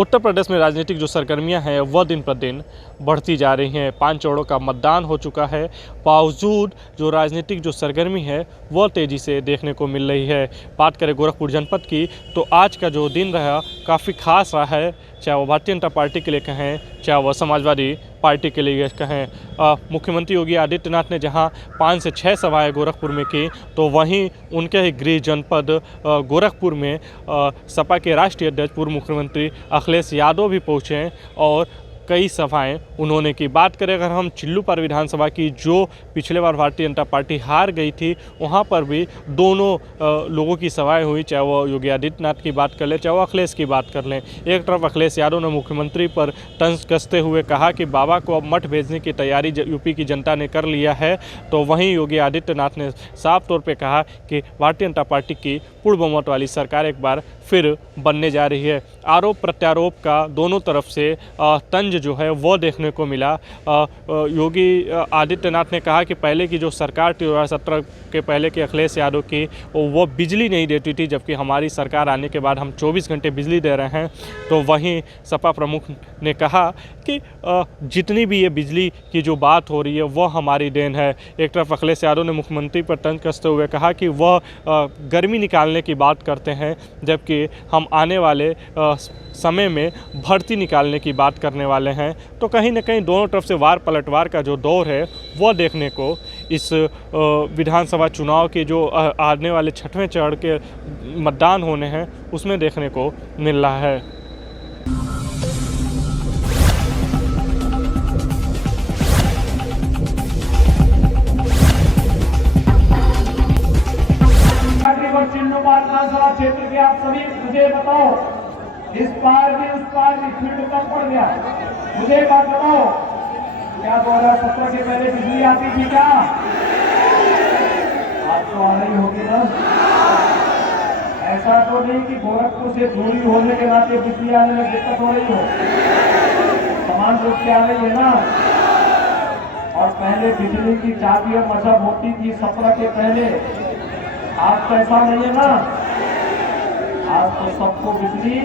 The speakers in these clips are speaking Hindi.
उत्तर प्रदेश में राजनीतिक जो सरगर्मियां हैं वह दिन प्रतिदिन बढ़ती जा रही हैं। 5 चरणों का मतदान हो चुका है, बावजूद जो राजनीतिक जो सरगर्मी है वह तेज़ी से देखने को मिल रही है। बात करें गोरखपुर जनपद की तो आज का जो दिन रहा काफ़ी खास रहा है, चाहे वह भारतीय जनता पार्टी के लिए कहें, चाहे वह समाजवादी पार्टी के लिए कहें। मुख्यमंत्री योगी आदित्यनाथ ने जहां 5 से 6 सभाएं गोरखपुर में की, तो वहीं उनके ही गृह जनपद गोरखपुर में सपा के राष्ट्रीय अध्यक्ष पूर्व मुख्यमंत्री अखिलेश यादव भी पहुंचे और कई सभाएं उन्होंने की। बात करें अगर हम चिल्लूपार विधानसभा की, जो पिछले बार भारतीय जनता पार्टी हार गई थी, वहां पर भी दोनों लोगों की सभाएं हुई, चाहे वो योगी आदित्यनाथ की बात कर लें, चाहे वो अखिलेश की बात कर लें। एक तरफ अखिलेश यादव ने मुख्यमंत्री पर तंज कसते हुए कहा कि बाबा को अब मठ भेजने की तैयारी यूपी की जनता ने कर लिया है, तो वहीं योगी आदित्यनाथ ने साफ तौर पर कहा कि भारतीय जनता पार्टी की पूर्ण बहुमत वाली सरकार एक बार फिर बनने जा रही है। आरोप प्रत्यारोप का दोनों तरफ से तंज जो है वो देखने को मिला। योगी आदित्यनाथ ने कहा कि पहले की जो सरकार थी 2017 के पहले की अखिलेश यादव की, वो बिजली नहीं देती थी, जबकि हमारी सरकार आने के बाद हम 24 घंटे बिजली दे रहे हैं। तो वहीं सपा प्रमुख ने कहा कि जितनी भी ये बिजली की जो बात हो रही है वह हमारी देन है। एक तरफ अखिलेश यादव ने मुख्यमंत्री पर तंज कसते हुए कहा कि वह गर्मी निकालने की बात करते हैं, जबकि हम आने वाले समय में भर्ती निकालने की बात करने वाले हैं। तो कहीं ना कहीं दोनों तरफ से वार पलटवार का जो दौर है वह देखने को इस विधानसभा चुनाव के जो आने वाले 6वें चरण के मतदान होने हैं उसमें देखने को मिल रहा है। चिल्लूपार विधानसभा क्षेत्र के आप सभी मुझे बताओ, इस पार भी उस पार भी फील्ड कम पड़ गया। मुझे बात बताओ, क्या 2017 के पहले बिजली आती थी क्या? आज तो आ रही होगी ना। ऐसा तो नहीं कि गोरखपुर से दूरी होने के नाते बिजली आने में दिक्कत हो रही हो, समान रूप से आ रही है ना। और पहले बिजली की चाबियां मजहब होती थी 17 के पहले, आज तो ऐसा नहीं है ना। आज तो सबको बिजली,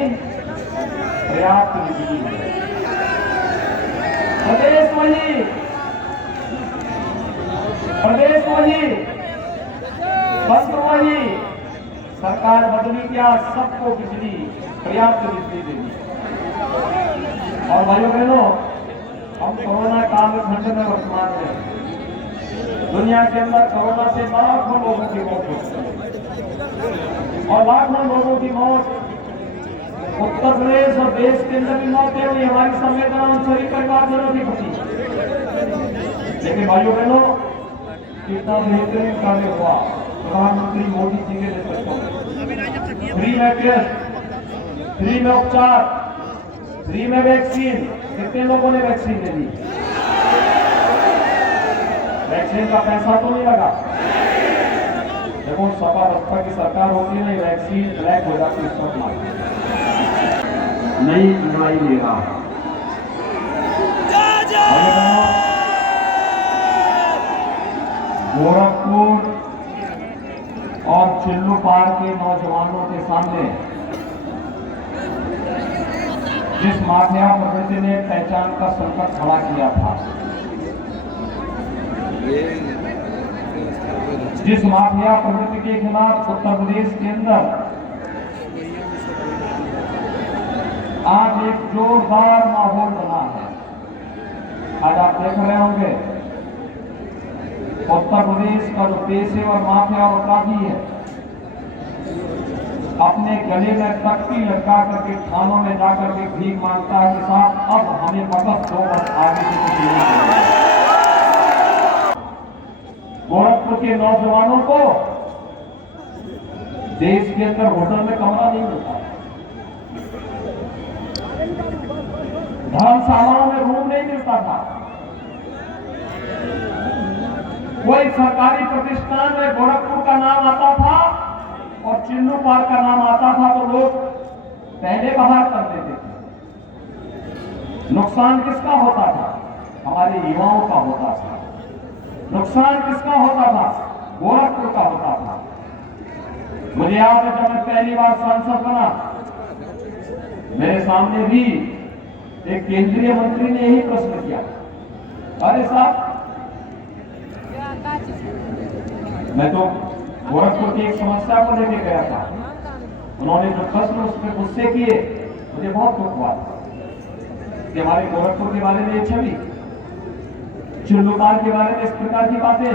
पर्याप्त बिजली है। प्रदेश वही, तंत्र वही, सरकार बदली क्या, सबको बिजली, पर्याप्त बिजली देनी। और भाइयों बहनों, हम कोरोना काल खंड में वर्तमान में दुनिया के अंदर कोरोना से लाखों लोगों की मौत हुई और लाखों लोगों की मौत उत्तर प्रदेश और देश के अंदर भी मौतें हुई। हमारी संवेदना उन सभी परिवारजनों की होती। लेकिन भाइयों बहनों, कितना बेहतरीन कार्य हुआ प्रधानमंत्री मोदी जी के नेतृत्व में। फ्री में टेस्ट, फ्री में उपचार, फ्री में वैक्सीन। कितने लोगों ने वैक्सीन ले ली? वैक्सीन का पैसा तो नहीं लगा। देखो, सपा बसपा की सरकार होती है, वैक्सीन ब्लैक हो जाती है, नई लड़ाई ले रहा है। गोरखपुर और चिल्लूपार के नौजवानों के सामने जिस माफिया प्रवृत्ति ने पहचान का संकट खड़ा किया था, जिस माफिया प्रवृत्ति के खिलाफ उत्तर प्रदेश के अंदर आज एक जोरदार माहौल बना है। आज आप देख रहे होंगे उत्तर प्रदेश का जो पेशेवर माफिया और अपराधी है, अपने गले में तख्ती लटका करके थानों में जाकर के भीख मांगता है कि साहब अब हमें बस दो, बस आगे की कुछ नहीं। गोरखपुर के नौजवानों को देश के अंदर होटल में कमरा नहीं मिलता, धर्मशालाओं में रूम नहीं मिलता था, कोई सरकारी प्रतिष्ठान में गोरखपुर का नाम आता था और चिल्लूपार का नाम आता था तो लोग पहले बाहर कर देते थे। नुकसान किसका होता था? हमारे युवाओं का होता था। नुकसान किसका होता था? गोरखपुर का होता था। मुझे याद है जब मैं पहली बार सांसद बना मेरे सामने भी एक केंद्रीय मंत्री ने यही प्रश्न किया, अरे साहब मैं तो गोरखपुर की एक समस्या को लेकर गया था, उन्होंने जो प्रश्न उसमें मुझसे किए मुझे बहुत दुख हुआ कि हमारे गोरखपुर के बारे में ये छवि, चिल्लूपाल के बारे में इस प्रकार की बातें,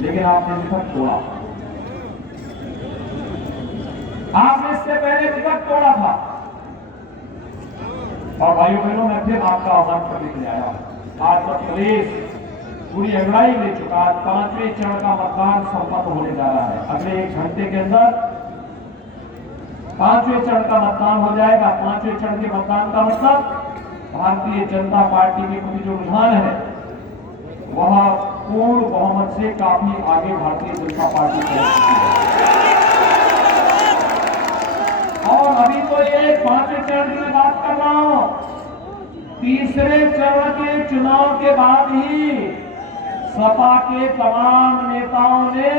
लेकिन आपने विपक्ष तोड़ा। आपने इससे पहले विपक्ष तोड़ा था। और भाइयों बहनों, मैं फिर आपका आह्वान करने के लिए आया। आज तो प्रदेश पूरी अगुवाई ले चुका है। 5वें चरण का मतदान संपन्न होने जा रहा है। अगले 1 घंटे के अंदर 5वें चरण का मतदान हो जाएगा। 5वें चरण के मतदान का मतलब भारतीय जनता पार्टी के प्रति जो रुझान है वह पूर्ण बहुमत से काफी आगे भारतीय जनता पार्टी पहुंच चुकी है। और अभी तो ये 5वें चरण की मैं बात कर रहा हूं। 3रे चरण के चुनाव के बाद ही सपा के तमाम नेताओं ने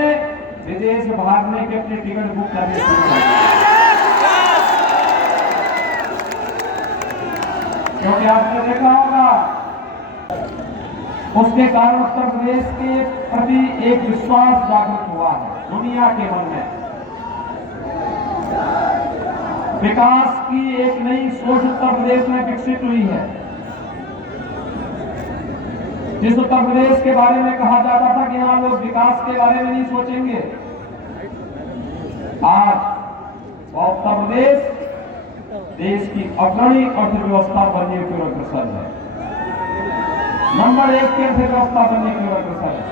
विदेश भागने के अपने टिकट बुक करने शुरू कर दिए, क्योंकि आपने देखा होगा उसके कारण उत्तर प्रदेश के प्रति एक विश्वास जागृत हुआ है दुनिया के मन में। विकास की एक नई सोच उत्तर प्रदेश में विकसित हुई है। जिस उत्तर प्रदेश के बारे में कहा जाता था कि यहां लोग विकास के बारे में नहीं सोचेंगे, आज उत्तर प्रदेश देश की अग्रणी अर्थव्यवस्था बनने की ओर अग्रसर है। नंबर 1 की अर्थव्यवस्था बनने की ओर अग्रसर है,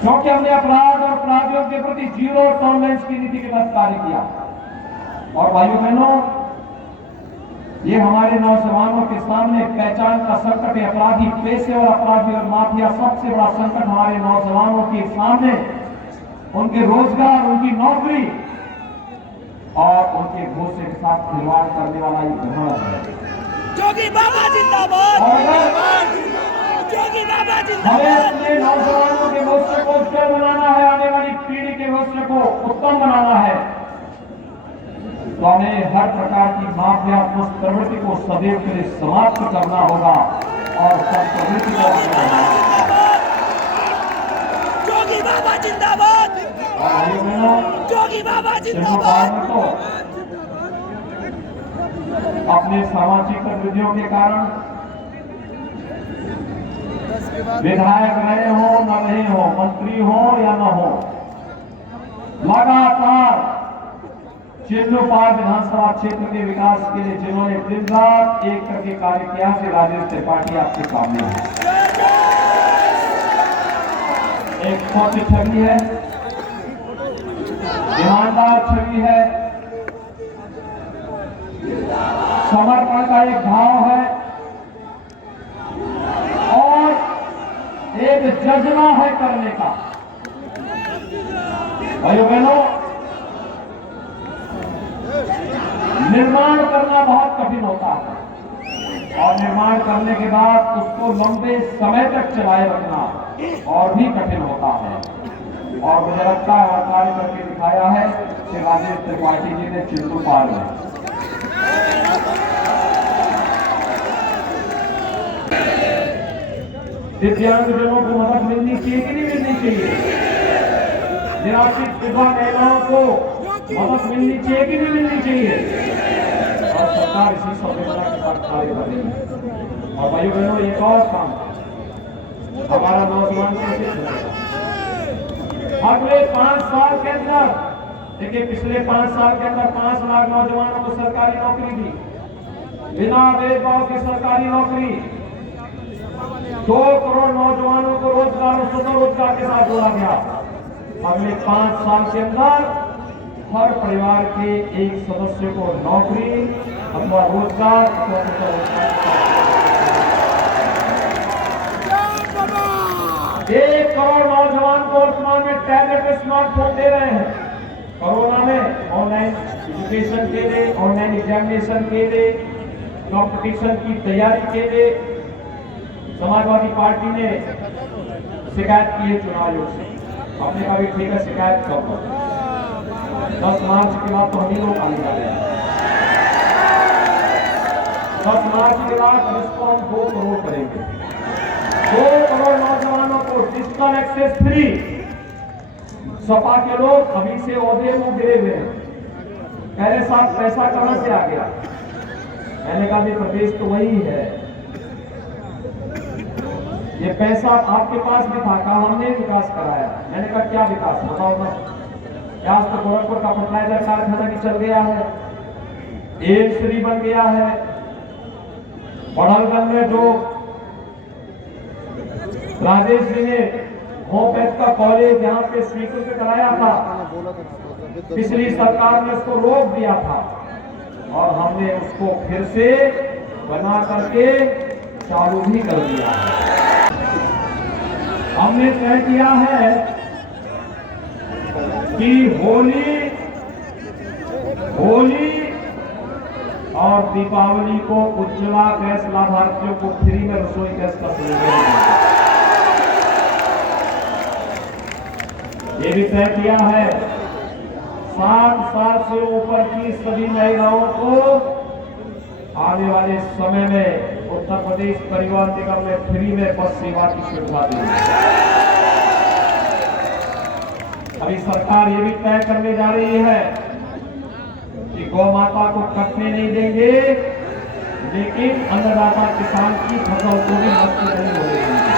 क्योंकि हमने अपराध और अपराधियों के प्रति जीरो टॉलरेंस की नीति के तहत कार्य किया। और भाइयों बहनों, ये हमारे नौजवानों के सामने पहचान का संकट है। अपराधी, पेशेवर अपराधी और माफिया, सबसे बड़ा संकट हमारे नौजवानों के सामने उनके रोजगार, उनकी नौकरी और उनके भरोसे के साथ खिलवाड़ करने वाला ये ग्रहण है। जोगी बाबा जिंदाबाद, जोगी बाबा जिंदाबाद। हमें अपने नौजवानों के भविष्य को उज्जवल बनाना है, आने वाली पीढ़ी के भविष्य को उत्तम बनाना है, तो हमें हर प्रकार की माफिया प्रवृत्ति को सदैव के लिए समाप्त करना होगा और सब प्रवृत्ति को आगे बढ़ाना होगा। जोगी बाबा जिंदाबाद, जोगी बाबा जिंदाबाद। अपने सामाजिक गतिविधियों के कारण विधायक रहे हो न रहे हो, मंत्री हो या न हो, लगातार चिल्लूपाल विधानसभा क्षेत्र के विकास के लिए जिन्होंने दिन रात एक करके कार्य किया, से राजेश त्रिपाठी आपके सामने है। एक सच्ची छवि है, ईमानदार छवि है, समर्पण का एक भाव है और एक जज्बा है करने का। भाइयों बहनों, निर्माण करना बहुत कठिन होता है और निर्माण करने के बाद उसको लंबे समय तक चलाए रखना और भी कठिन होता है। और मुझे लगता है और कार्य करके दिखाया है कि राजेश त्रिपाठी जी ने चिल्लूपाल में। दिव्यांगजनों को मदद मिलनी चाहिए कि नहीं मिलनी चाहिए? निराश्रित विधवा महिलाओं को मदद मिलनी चाहिए कि नहीं मिलनी चाहिए? और सरकार इसी संवेदना के साथ कार्य कर रही है। और भाइयों बहनों, एक और काम हमारा नौजवान कैसे चलेगा? अगले 5 साल के अंदर देखिए, पिछले 5 साल के अंदर 5 लाख नौजवानों को सरकारी नौकरी दी, बिना भेदभाव की सरकारी नौकरी। 2 करोड़ नौजवानों को रोजगार और स्वरोजगार के साथ जोड़ा गया। अगले 5 साल के अंदर हर परिवार के एक सदस्य को नौकरी अथवा रोजगार अथवा स्वरोजगार 1 करोड़ नौजवान को वर्तमान में टैबलेट, स्मार्टफोन दे रहे हैं। कोरोना में ऑनलाइन एजुकेशन के लिए, ऑनलाइन एग्जामिनेशन के लिए, कंपटीशन की तैयारी के लिए समाजवादी पार्टी ने शिकायत की है चुनाव आयोग से। आपने कहा भी ठीक है, शिकायत करो, 10 मार्च के बाद तो हम ही लोग खाली जा रहे हैं। 10 मार्च के बाद इसको हम 2 करोड़ करेंगे। 2 करोड़ नौजवानों को डिजिटल एक्सेस फ्री। सपा के लोग अभी से ओहदे मुंह गिरे हुए हैं, कह रहे साहब पैसा कहां से आ गया। मैंने कहा भी प्रदेश तो वही है, ये पैसा आपके पास भी था, कहा हमने विकास कराया। मैंने कहा क्या विकास बताओ ना। आज तो गोरखपुर का फर्टिलाइजर कारखाना भी चल गया है, एम्स भी बन गया है, पढ़लगंज में जो राजेश जी ने होम्योपैथ का कॉलेज यहाँ पे स्वीकृत कराया था, पिछली सरकार ने उसको रोक दिया था और हमने उसको फिर से बना करके चालू भी कर दिया है। हमने तय किया है कि होली और दीपावली को उज्ज्वला गैस लाभार्थियों को फ्री में रसोई गैस का सिलेंडर मिलेगा। ये भी तय किया है 60 साल से ऊपर की सभी महिलाओं को आने वाले समय में उत्तर प्रदेश परिवहन निगम में फ्री में बस सेवा की सुविधा दी। अभी सरकार ये भी तय करने जा रही है कि गौ माता को कटने नहीं देंगे, लेकिन अन्नदाता किसान की फसल को भी नष्ट नहीं होने देंगे।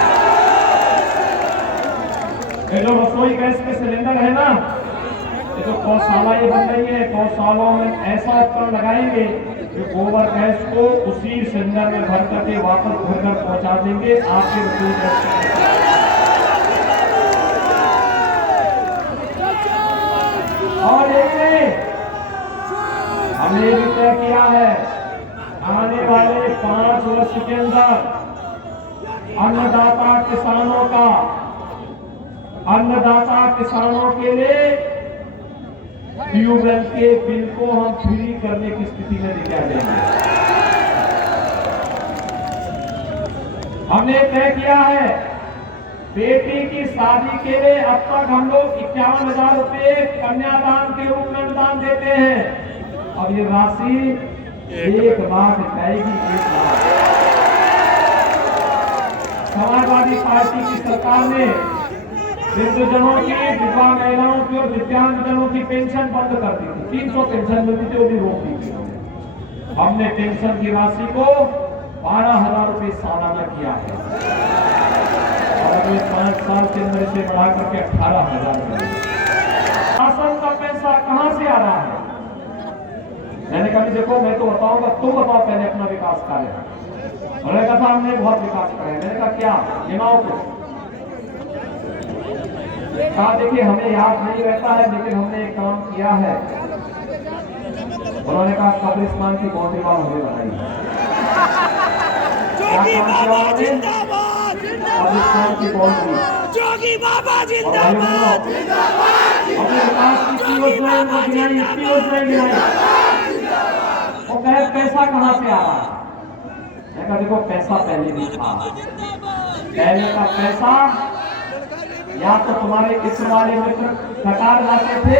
ये जो रसोई गैस के सिलेंडर है ना, ये जो गौशालाएं बन रही है, गौशालाओं में ऐसा उपकरण लगाएंगे जो गोबर गैस को उसी सिलेंडर में भर करके वापस घर पहुंचा देंगे आपके रसोई गैस। और एक हमने भी तय किया है आने वाले 5 वर्ष के अंदर अन्नदाता किसानों के लिए ट्यूबवेल के बिल को हम फ्री करने की स्थिति में लेके आ जाएंगे। हमने तय किया है बेटी की शादी के लिए अब तक हम लोग 51,000 रुपए कन्यादान के रूप में अनुदान देते हैं। अब ये राशि 1 लाख जाएगी। 1 लाख। समाजवादी पार्टी की सरकार ने वृद्धजनों की, विधवा महिलाओं की और दिव्यांगजनों की पेंशन बंद कर दी थी। 300 पेंशन मिलती थी, वो भी रोक दी थी। हमने पेंशन की राशि को 12,000 रुपए सालाना किया है और अगले 5 साल के अंदर इसे बढ़ा करके 18,000 रुपए। शासन का पैसा कहां से आ रहा है? मैंने कहा देखो मैं तो बताऊंगा, तुम बताओ पहले अपना विकास कार्य। उन्होंने कहा हमने बहुत विकास कराया। मैंने कहा क्या गिनाओ कुछ। कहा देखिए हमें याद नहीं रहता है, लेकिन हमने एक काम किया है। उन्होंने कहा कब्रिस्तान की बाउंड्री वॉल हमें बनाई है। जोगी बाबा जिंदाबाद, कब्रिस्तान की बाउंड्री। जोगी बाबा जिंदाबाद, हमने विकास की योजनाएं वो कहे पैसा कहां से आ रहा है? मैं कहा देखो पैसा पहले भी था। पहले का पैसा या तो तुम्हारे किस्म वाले मित्र सरकार लाते थे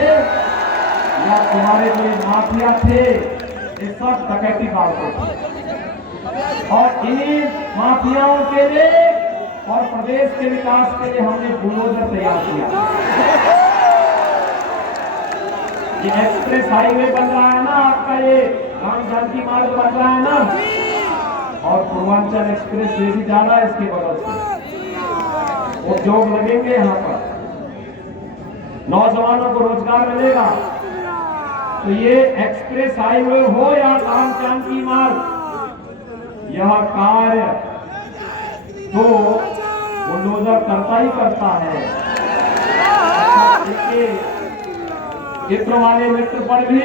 या तुम्हारे जो माफिया थे ये सब डकैती मारते थे। और इन माफियाओं के लिए और प्रदेश के विकास के लिए हमने बुलडोजर तैयार किया। ये एक्सप्रेस हाईवे बन रहा है ना आपका, ये राम जानकी मार्ग बन रहा है ना, और पूर्वांचल एक्सप्रेस वे भी जा रहा है इसके बगल से। उद्योग लगेंगे यहाँ पर, नौजवानों को रोजगार मिलेगा। तो ये एक्सप्रेस हाईवे हो या राम जानकी मार्ग, यह कार्य तो बुलडोजर करता ही करता है। चित्र वाले मित्र पर भी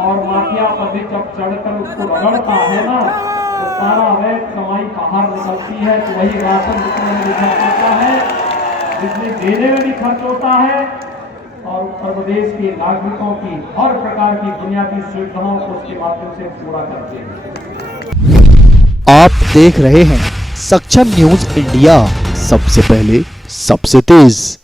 और माफिया पर भी जब चढ़कर उसको रगड़ता है ना, तो सारा अवैध कमाई बाहर निकलती है। तो वही राशन जितने में भी खर्च होता है, जितने देने में भी खर्च होता है, और उत्तर प्रदेश के नागरिकों की हर प्रकार की बुनियादी सुविधाओं को उसके माध्यम से पूरा करते हैं। आप देख रहे हैं सक्षम न्यूज इंडिया, सबसे पहले सबसे तेज।